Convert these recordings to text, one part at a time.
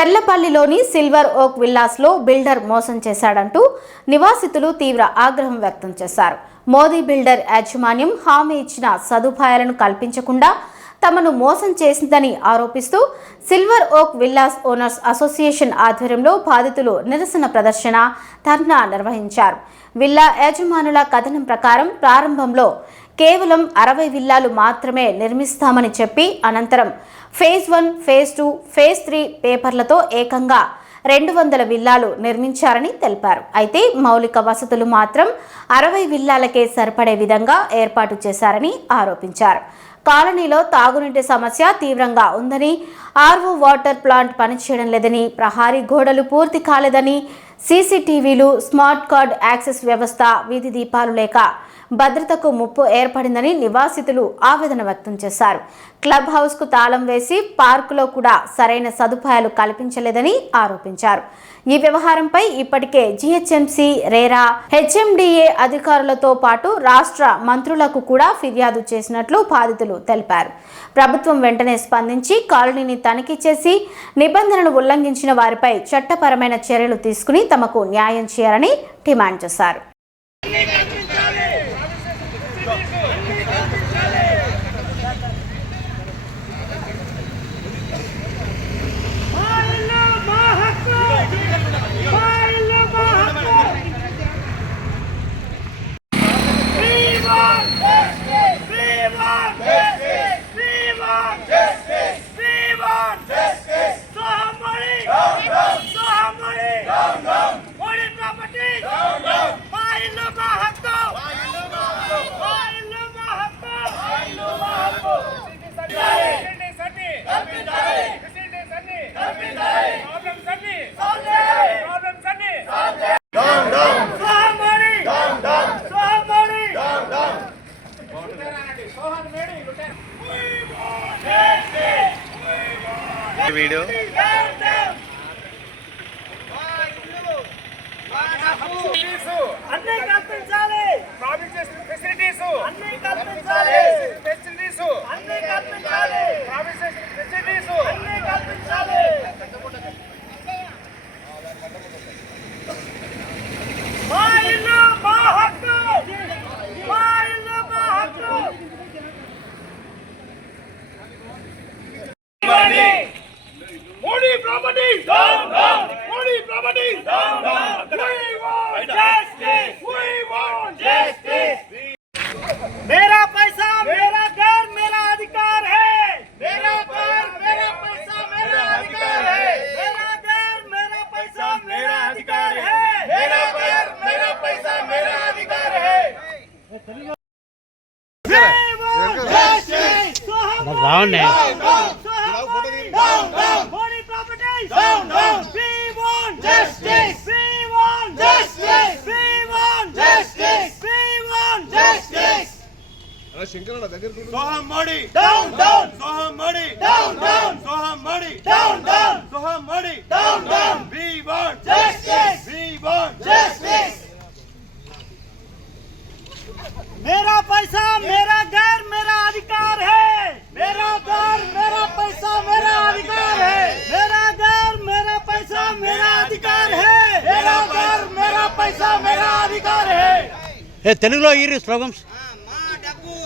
చర్లపల్లిలోని silver oak విల్లాస్లో builder మోసం చేశాడంటూ నివాసితులు తీవ్ర ఆగ్రహం వ్యక్తం చేశారు. మోదీ బిల్డర్ యాజమాన్యం హామీ ఇచ్చిన సదుపాయాలను కల్పించకుండా తమను మోసం చేసిందని ఆరోపిస్తూ silver oak villas owners association ఆధ్వర్యంలో బాధితులు నిరసన ప్రదర్శన, ధర్నా నిర్వహించారు. విల్లా యజమానుల కథనం ప్రకారం ప్రారంభంలో కేవలం 60 విల్లాలు మాత్రమే నిర్మిస్తామని చెప్పి అనంతరం ఫేజ్ 1, ఫేజ్ 2, ఫేజ్ 3 పేపర్లతో ఏకంగా 200 విల్లాలు నిర్మించారని తెలిపారు. అయితే మౌలిక వసతులు మాత్రం 60 విల్లాలకే సరిపడే విధంగా ఏర్పాటు చేశారని ఆరోపించారు. కాలనీలో తాగునీటి సమస్య తీవ్రంగా ఉందని, ఆర్ఓ వాటర్ ప్లాంట్ పనిచేయడం లేదని, ప్రహారీ గోడలు పూర్తి కాలేదని, సీసీటీవీలు, స్మార్ట్ కార్డ్ యాక్సెస్ వ్యవస్థ, వీధి దీపాలు లేక భద్రతకు ముప్పు ఏర్పడిందని నివాసితులు ఆవేదన వ్యక్తం చేశారు. క్లబ్ హౌస్కు తాళం వేసి పార్కులో కూడా సరైన సదుపాయాలు కల్పించలేదని ఆరోపించారు. ఈ వ్యవహారంపై ఇప్పటికే జీహెచ్ఎంసీ, రేరా, హెచ్ఎండిఏ అధికారులతో పాటు రాష్ట్ర మంత్రులకు కూడా ఫిర్యాదు చేసినట్లు బాధితులు తెలిపారు. ప్రభుత్వం వెంటనే స్పందించి కాలనీని తనిఖీ చేసి నిబంధనలు ఉల్లంఘించిన వారిపై చట్టపరమైన చర్యలు తీసుకుని తమకు న్యాయం చేయాలని డిమాండ్ చేశారు. వీడియో అన్ని కల్పించాలి, ప్రావిన్స్ ఫెసిలిటీస్ అన్ని కల్పించాలి, ఫెసిలిటీస్ అన్ని కల్పించాలి, ప్రావిన్స్ ఫెసిలిటీస్ అన్ని కల్పించాలి. మా ఇల్లు మా హక్కు, మా ఇల్లు మా హక్కు. Modi properties down, down. Modi properties down, down. We want justice. We want justice. मेरा पैसा मेरा घर मेरा अधिकार है. मेरा घर मेरा पैसा मेरा अधिकार है. मेरा घर मेरा पैसा मेरा अधिकार है. मेरा घर मेरा पैसा मेरा अधिकार है. We want justice. down है. Down, down. Modi properties down, down. We want justice. We want justice. We want justice. We want justice. Soham Modi down, down. Soham Modi down, down. Soham Modi down, down. Soham Modi down, down. We want justice. We want justice. मेरा पैसा मेरा घर मेरा अधिकार है. मेरा घर मेरा पैसा मेरा अधिकार है. मेरा घर मेरा पैसा मेरा अधिकार है. मेरा घर मेरा पैसा मेरा अधिकार है. ఏ తెలుగులో ఈ స్లోగన్స్ మా డబ్బు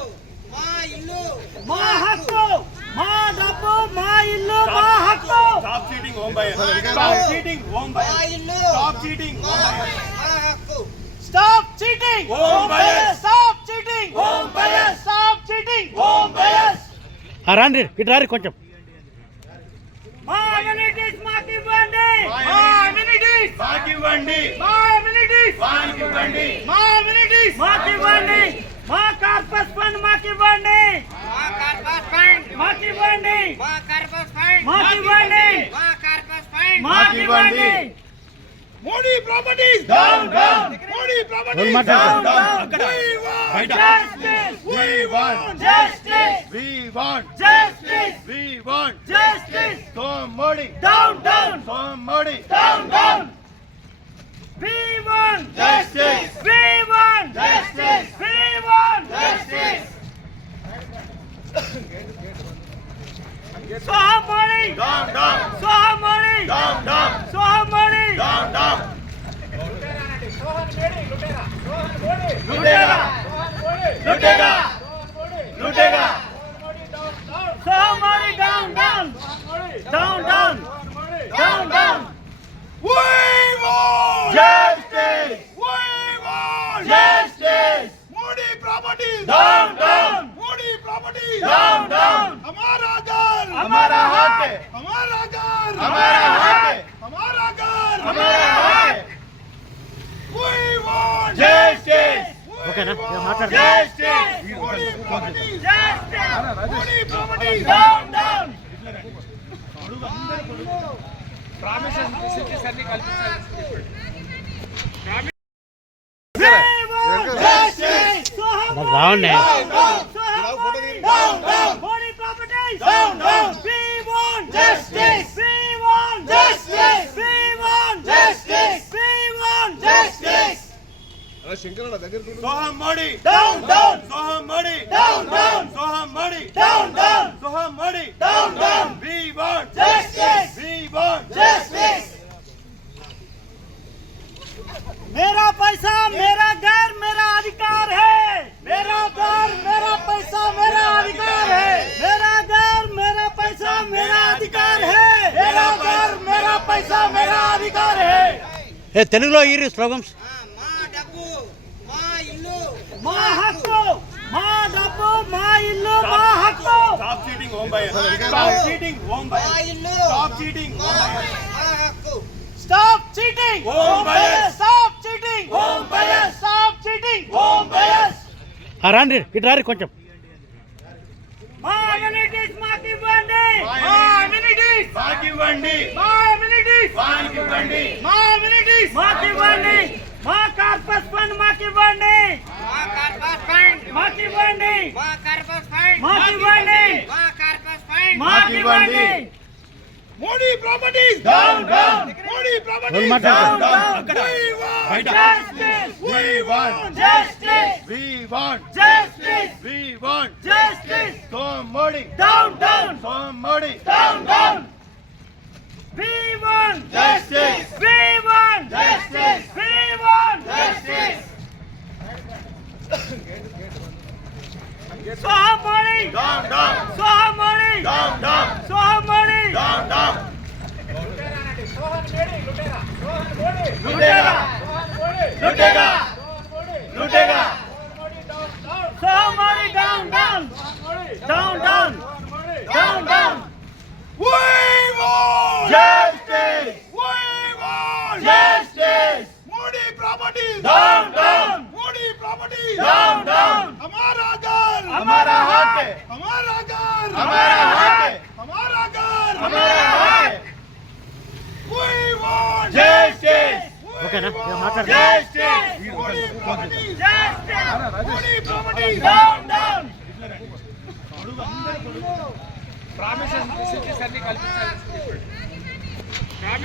మా ఇల్లు మా హక్కు. మా డబ్బు మా ఇల్లు మా హక్కు. Stop cheating home buyers. Stop cheating home buyers. మా ఇల్లు స్టాప్ చీటింగ్ హోమ్ బయర్స్. మా హక్కు. Stop cheating home buyers. Stop cheating home buyers. Stop cheating home buyers. రాండి ఇటు రారి కొంచెం. మా అమ్యూనిటీస్ మాకు ఇవ్వండి. మా అమ్యూనిటీస్ మాకు ఇవ్వండి. మా అమ్యూనిటీస్ మాకు ఇవ్వండి. మా అమ్యూనిటీస్ మాకు ఇవ్వండి. మా కార్పస్ ఫండ్ మాకు ఇవ్వండి. మా కార్పస్ ఫండ్ మాకు ఇవ్వండి. మా కార్పస్ ఫండ్ మాకు ఇవ్వండి. మా కార్పస్ ఫండ్ మాకు ఇవ్వండి. Modi properties down, down. Modi properties down, down. We want justice. We want justice. We want justice. We want justice. So Modi down, down. So Modi down, down. We want justice. We want justice. We want justice. Soham Modi. Down, down. Soham Modi. Down, down. Soham Modi. Down, down. लुटेगा लुटेगा लुटेगा Soham Modi down down down down down down. We want justice. We want justice. Modi property down down. Modi property down down. हमारा घर हमारा हक है. हमारा घर हमारा हक है. हमारा घर हमारा हक है. We want justice. ఓకేనా ఇక మాట్లాడు Justice. Modi property. Justice. Modi property Down down. We want justice. Soham మరి రావండి Soham Modi. Down, down. Modi properties. Down, down. We want Justice. We want Justice. We want Justice. We want Justice. Soham Modi. Down down. Soham Modi. Down down. Soham Modi. Down down. Soham Modi. Down down. We want Justice. We want Justice. मेरा पैसा मेरा घर मेरा अधिकार है. मेरा घर मेरा पैसा मेरा अधिकार है. मेरा घर मेरा पैसा मेरा अधिकार है. मेरा घर मेरा पैसा मेरा अधिकार है. ఏ తెలుగులో ఈ స్లోగన్స్ మా హక్కు మా డబ్బు మా ఇల్లు మా హక్కు. Stop cheating home buyers. Stop cheating home buyers. Stop cheating home buyers. Stop cheating Home buyers. Stop cheating Home buyers. Stop cheating home buyers. రాండి ఇటు రారి కొంచెం మా amenities మాకు ఇవ్వండి. మా amenities మాకు ఇవ్వండి. మా amenities మాకు ఇవ్వండి. మా amenities మాకు ఇవ్వండి. మా కార్పస్ ఫండ్ మాకు ఇవ్వండి. మాకు ఇవ్వండి. మాకు ఇవ్వండి. మాకు ఇవ్వండి. Modi properties down down. Modi ఎవరు ప్రాపర్టీస్ మాట్లాడతారు? Down down. We want Justice. We want Justice. We want Justice. Soham Modi. Down down. Soham Modi. Down down. We want Justice. We want Justice. We want Justice. Soham Modi. Down down. Soham Modi. Down down. Soham Modi. Down down. लुटेगा लुटेगा लुटेगा Soham Modi down down down down down down. We want justice. We want justice. Modi properties down down. Modi properties down down. हमारा घर हमारा हक है. हमारा घर हमारा हक है. हमारा घर हमारा हक है. We want justice. ఓకేనా ఇక మాట్లాడు Justice. Modi properties. Justice. Modi properties Down down. Promises facilities అన్ని కల్పించాలి.